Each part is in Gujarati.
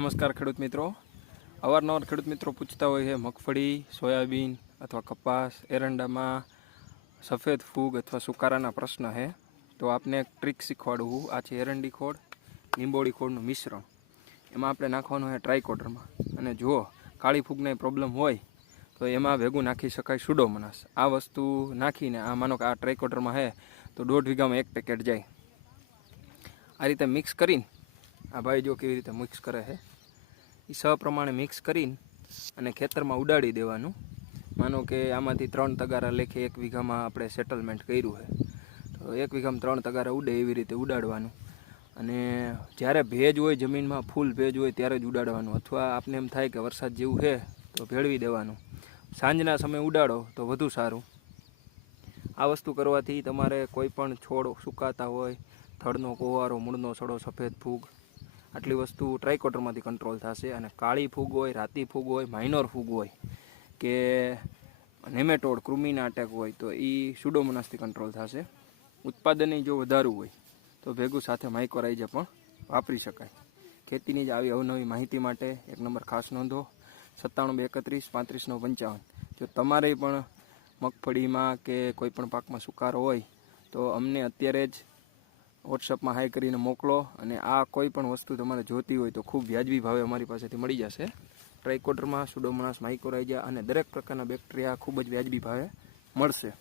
નમસ્કાર ખેડૂત મિત્રો. અવારનવાર ખેડૂત મિત્રો પૂછતા હોય છે, મગફળી, સોયાબીન અથવા કપાસ, એરંડામાં સફેદ ફૂગ અથવા સુકારાના પ્રશ્ન છે. તો આપને એક ટ્રીક શીખવાડું આ છે એરંડી ખોળ લીંબોળી ખોળનું મિશ્રણ. એમાં આપણે નાખવાનું છે ટ્રાયકોડરમાં અને જુઓ, કાળી ફૂગને પ્રોબ્લેમ હોય, તો એમાં ભેગું નાખી શકાય સુડોમનાસ આ વસ્તુ નાખીને, આ માનો કે આ ટ્રાયકોડરમાં છે, તો દોઢ વીઘામાં એક પેકેટ જાય. આ રીતે મિક્સ કરીને, આ ભાઈ જો કેવી રીતે મિક્સ કરે છે એ પ્રમાણે મિક્સ કરીને અને ખેતરમાં ઉડાડી દેવાનું. માનો કે આમાંથી ત્રણ તગારા લેખે એક વીઘામાં આપણે સેટલમેન્ટ કર્યું છે તો એક વીઘામાં ત્રણ તગારા ઉડે એવી રીતે ઉડાડવાનું. અને જ્યારે ભેજ હોય, જમીનમાં ફૂલ ભેજ હોય ત્યારે જ ઉડાડવાનું. અથવા આપને એમ થાય કે વરસાદ જેવું છે તો ભેળવી દેવાનું. સાંજના સમયે ઉડાડો તો વધુ સારું. આ વસ્તુ કરવાથી તમારે કોઈ પણ છોડ સુકાતા હોય, થડનો કોવારો, મૂળનો સડો, સફેદ ફૂગ આટલી વસ્તુ ટ્રાયકોટરમાંથી કંટ્રોલ થશે અને કાળી ફૂગ હોય, રાતી ફૂગ હોય માઇનોર ફૂગ હોય કે નેમેટોડ કૃમિના અટેક હોય તો એ સુડોમોનાસથી કંટ્રોલ થશે. ઉત્પાદન જો વધારવું હોય તો ભેગું સાથે માઇકોરાઇઝા પણ વાપરી શકાય. ખેતીની જ આવી અવનવી માહિતી માટે એક નંબર ખાસ નોંધો, સત્તાણું બે એકત્રીસ, પાંત્રીસ પંચાવન. જો તમારે પણ મગફળીમાં કે કોઈ પણ પાકમાં સુકારો હોય તો અમને અત્યારે જ વોટ્સઅપમાં હાઈ કરીને મોકલો અને આ કોઈ પણ વસ્તુ તમારે જોતી હોય તો ખૂબ વ્યાજબી ભાવે અમારી પાસેથી મળી જશે. ટ્રાયકોટરમાં સુડોમોનાસ માઇકોરાઇજા અને દરેક પ્રકારના બેક્ટેરિયા ખૂબ જ વ્યાજબી ભાવે મળશે.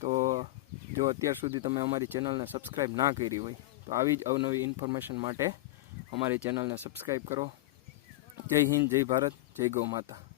તો જો અત્યાર સુધી તમે અમારી ચેનલને સબસ્ક્રાઈબ ના કરી હોય, તો આવી જ અવનવી ઇન્ફોર્મેશન માટે અમારી ચેનલને સબસ્ક્રાઈબ કરો. જય હિન્દ, જય ભારત, જય ગૌ માતા.